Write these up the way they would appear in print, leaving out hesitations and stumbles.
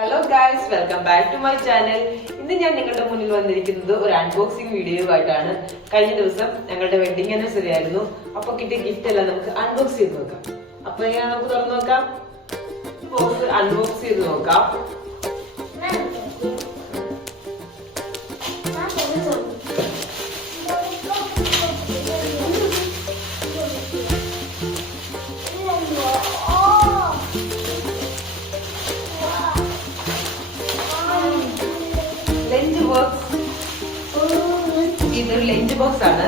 Hello guys, welcome back to my channel. ഇന്ന് ഞാൻ നിങ്ങളുടെ മുന്നിൽ വന്നിരിക്കുന്നത് ഒരു അൺബോക്സിംഗ് വീഡിയോ ആയിട്ടാണ്. കഴിഞ്ഞ ദിവസം ഞങ്ങളുടെ വെഡിങ് ആനിവേഴ്സറി ആയിരുന്നു. അപ്പൊ കിട്ടിയ ഗിഫ്റ്റ് എല്ലാം നമുക്ക് അൺബോക്സ് ചെയ്ത് നോക്കാം. അപ്പൊ നമുക്ക് തുറന്നു നോക്കാം. ബോക്സ് അൺബോക്സ് ചെയ്ത് നോക്കാം. ഇതൊരു ലഞ്ച് ബോക്സ് ആണ്.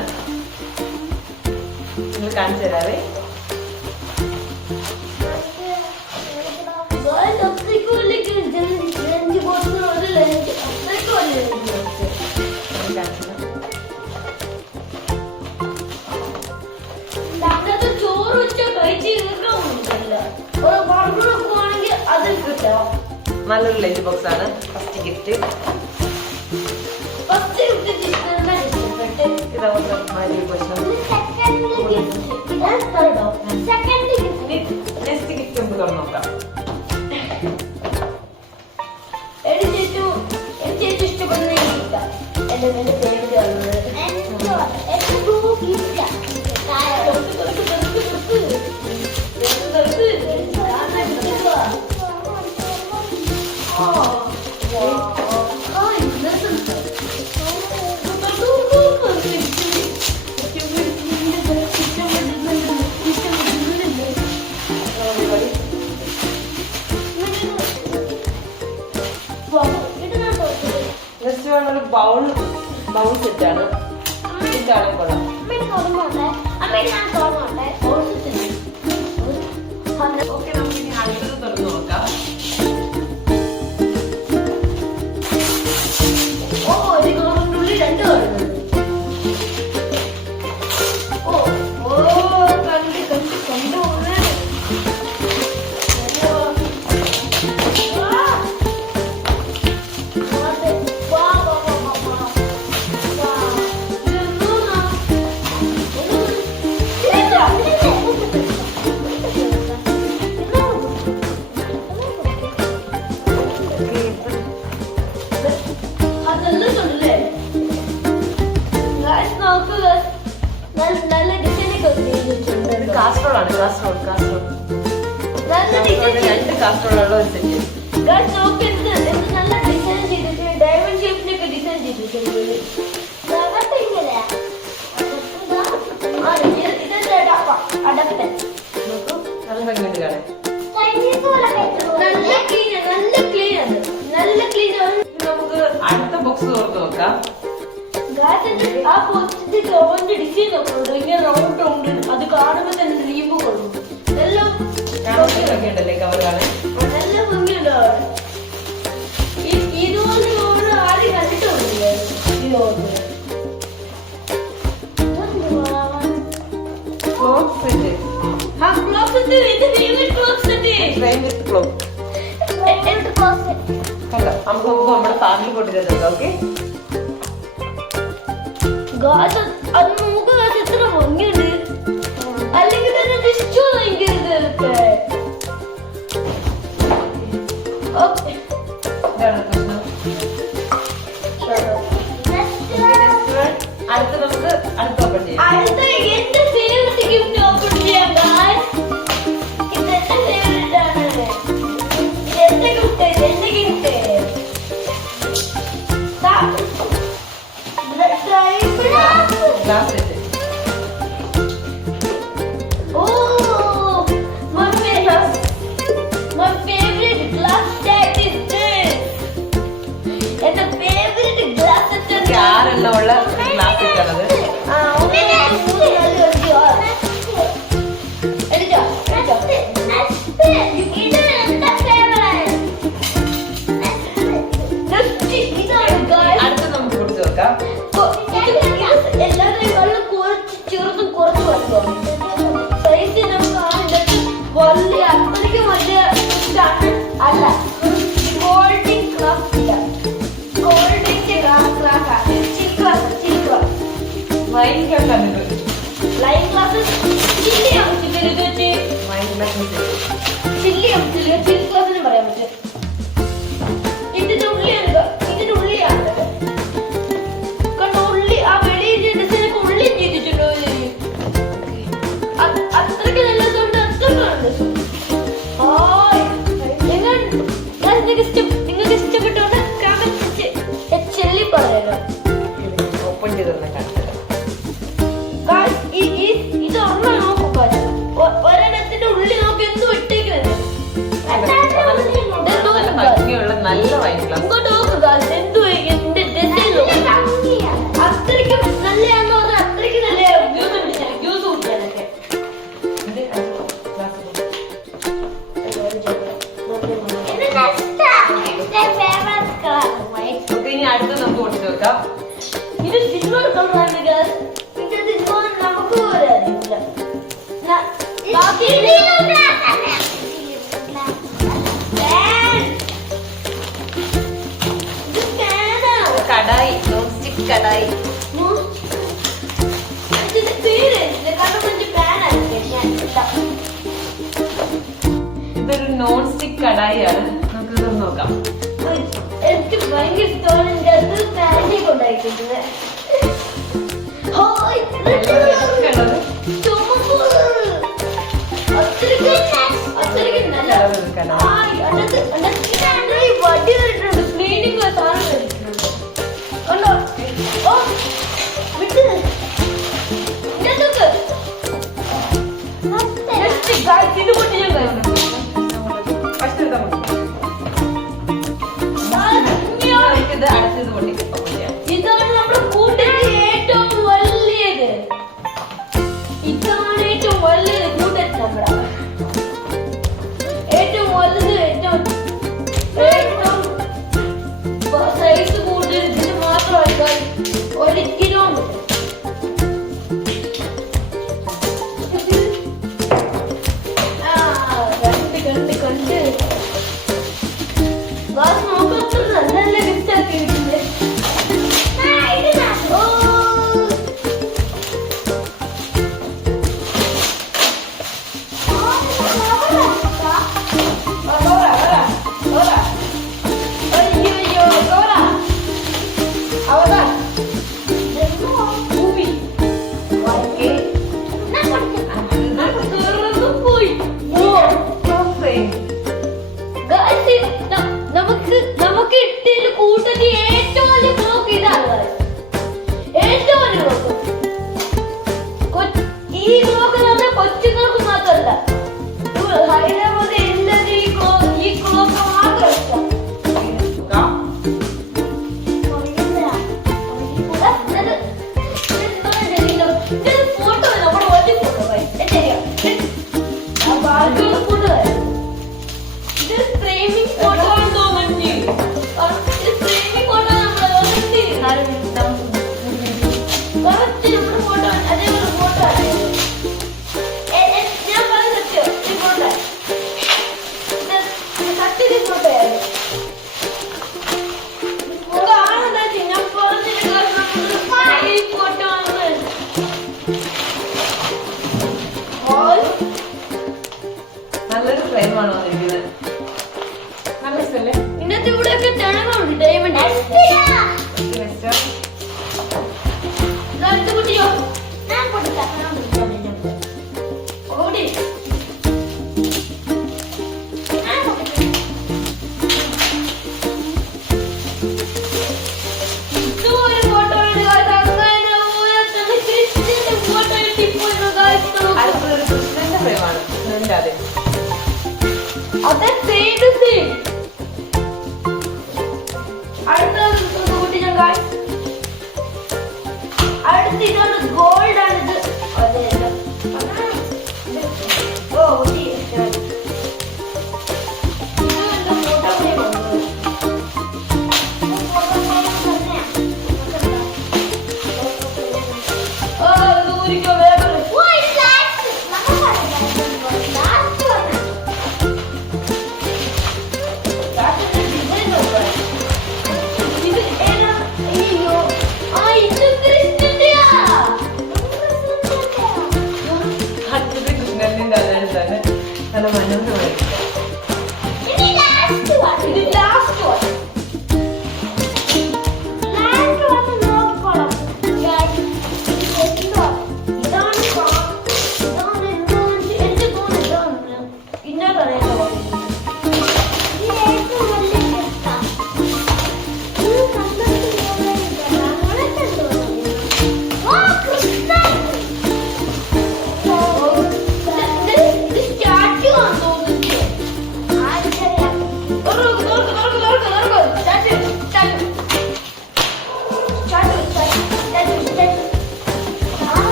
നിങ്ങൾ കാണിച്ചു തരാവേ. നല്ലൊരു ലഞ്ച് ബോക്സ് ആണ്. ഫസ്റ്റ് ഗിഫ്റ്റ് നെക്സ്റ്റ് ഗിഫ്റ്റ് നമുക്ക് തുറന്നു നോക്കാം. ഒരു ബൗൾ സെറ്റ് ആണ്. ഇതാണ് കൊള്ളാം. ഓക്കെ, നമുക്ക് ഇനി അടുത്തത് തുറന്നു നോക്കാം. രണ്ട് കാസ്ട്രോളുള്ള ഒരു സെറ്റ്. ഡയമണ്ട് ഷേപ്പിനൊക്കെ ഡിസൈൻ ചെയ്തിട്ടുണ്ട്. നല്ല ഭംഗിയുണ്ട് കാണാൻ. നമുക്ക് അടുത്ത ബോക്സ് തുറന്നു നോക്കാം. ആ ബോക്സിന്റെ ഡിസൈൻ നോക്കുന്നുണ്ട്. ഇങ്ങനെ റൗണ്ട് ഉണ്ട്. അത് കാണുമ്പോൾ തന്നെ ഡ്രീം കൊള്ളും. എല്ലാം ഭംഗിയുണ്ടല്ലേ കവർ കാണാൻ. നല്ല ഭംഗിയുണ്ട്. ഇതുപോലെ ആദ്യം കണ്ടിട്ടില്ലേ? നമുക്ക് നമ്മുടെ ഫാമിലി കൊണ്ടുവരുന്നത്. ഓക്കെ, അത് നോക്കുക. എത്ര ഭംഗിയുണ്ട്. അല്ലെങ്കിൽ തന്നെ ഇഷ്ടം ഭയങ്കര ഇതൊക്കെ. അടുത്ത നമുക്ക് അടുത്ത ഓപ്പൺ ചെയ്യാം. അടുത്ത എന്റെ ഫേവറേറ്റ് ഗിഫ്റ്റ് ഓപ്പൺ ചെയ്യാം. ഇത് എന്റെ ഫേവറേറ്റ് ആണ്. എന്റെ ഗിഫ്റ്റ് ഗ്ലാസ് സെറ്റ്. ആരെണ്ണമുള്ള ഗ്ലാസ് സെറ്റാണത്. അടുത്ത് നമുക്ക് കുടിച്ചു നോക്കാം. എല്ലാവരും കുറച്ച് ചെറുതും കുറച്ച് വലുതും സൈസ് നമുക്ക് വലിയ അത്രയ്ക്ക് വലിയ അല്ല. ഗോൾഡിൻ ക്രാഫ്റ്റ് ഗോൾഡിന്റെ ക്രാഫ്റ്റ് വൈൻ ഗ്ലാസ് ആണ്. ലൈൻ ക്ലാസ് ചില്ലി ചില്ലി ക്ലാസ്സിനും പറയാൻ പറ്റും. കടായി ഇതിന്റെ പേര് കണ്ടുപിടിച്ച് പാനായിരിക്കും ഞാൻ ഇതൊരു നോൺ സ്റ്റിക് കടായിയാണ്. നമുക്ക് ഇത് നോക്കാം. എനിക്ക് ഭയങ്കര ഇഷ്ടമാണ് എന്റെ അത് പാനിൽ കൊണ്ടായിട്ടുണ്ട്. ഇത് അടുത്തത് പൊട്ടിക്കാം. ഇതാണ് നമ്മുടെ കൂട്ടത്തിൽ ഏറ്റവും വലിയത്. ഇതാണ് ഏറ്റവും വലിയത് കൂട്ടത്തിൽ നമ്മുടെ ഏറ്റവും വലുത് ഏറ്റവും സൈസ് കൂടുതൽ ഇതിന് മാത്രമായിട്ട് 1 കിലോമീറ്റർ. കണ്ട് ബാസ് നോക്കത്ര നല്ല നല്ല ഗിഫ്റ്റ് ആക്കിയിട്ടുണ്ട്. നമുക്ക് ഇട്ടതിൽ കൂട്ടത്തിൽ ഏറ്റവും വലിയ ബ്ലോക്ക് ഇതാണ്. ഏറ്റവും വലിയ ബ്ലോക്ക് ഈ ബ്ലോക്ക് തന്നെ കൊച്ചുങ്ങൾക്ക് മാത്രമല്ല, ഹൈദരാബാദ് എല്ലാവരും ഈ ബ്ലോക്ക് മാത്രം ഇഷ്ടം. ഫോട്ടോ നമ്മുടെ വലിയ ഫോട്ടോ ബാക്കിയുള്ള ഫോട്ടോ ഇത് ഫ്രെയിമിംഗ് ഫോട്ടോ ആണെന്ന് തോന്നുന്നു. ഇത് ഫ്രെയിമിംഗ് ഫോട്ടോ കുറച്ച് നമ്മുടെ ഫോട്ടോ അതേപോലെ ഫോട്ടോ ആണ്. ഞാൻ പറഞ്ഞ സത്യം ഈ ഫോട്ടോ സത്യത്തിൽ ഫോട്ടോയാണ്. ഫോട്ടോ ആണെന്താ ഞാൻ പറഞ്ഞില്ല ഈ ഫോട്ടോ ആണ്. നല്ലൊരു ഫ്രെയിമാണ് വന്നിരിക്കുന്നത്. നല്ല ഇഷ്ടല്ലേ? ഇന്നത്തെ ഇവിടെയൊക്കെ തിളങ്ങുന്നുണ്ട് ഡയമണ്ട്. കുട്ടിയോ ഞാൻ കൊടുക്കാം. ഓടി അടുത്തൊരു കൃഷ്ണന്റെ ഫ്രെയിമാണ്. അതെ അതെ സെയിം അടുത്ത കുട്ടി ഞാൻ അടുത്ത് ഇതാണ് ഗോൾഡ് ആണിത്. അതെ ഓ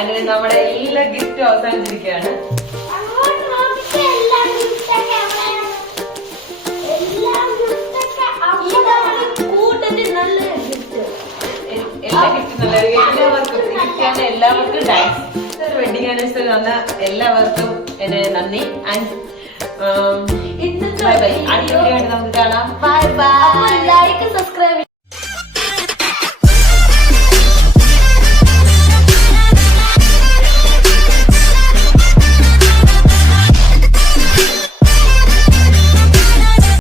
അങ്ങനെ നമ്മുടെ എല്ലാ ഗിഫ്റ്റും അവസാനിച്ചിരിക്കുകയാണ്. അങ്ങോട്ട് നോക്കിയിട്ട് എല്ലാം ഗിഫ്റ്റൊക്കെ അവിടെയാണ്. എല്ലാം ഗിഫ്റ്റൊക്കെ ഇതാണ് കൂട്ടത്തിൽ നല്ലൊരു ഗിഫ്റ്റ്. എല്ലാ ഗിഫ്റ്റും നല്ല എല്ലാവർക്കും ഗിഫ്റ്റാണ്. എല്ലാവർക്കും ഡാൻസ് വെഡിങ് ആനിവേഴ്സറി വന്ന എല്ലാവർക്കും എന്നെ നന്ദി. And bye bye. അടുത്ത വീഡിയോ ആയിട്ട് നമുക്ക് കാണാം. Bye bye.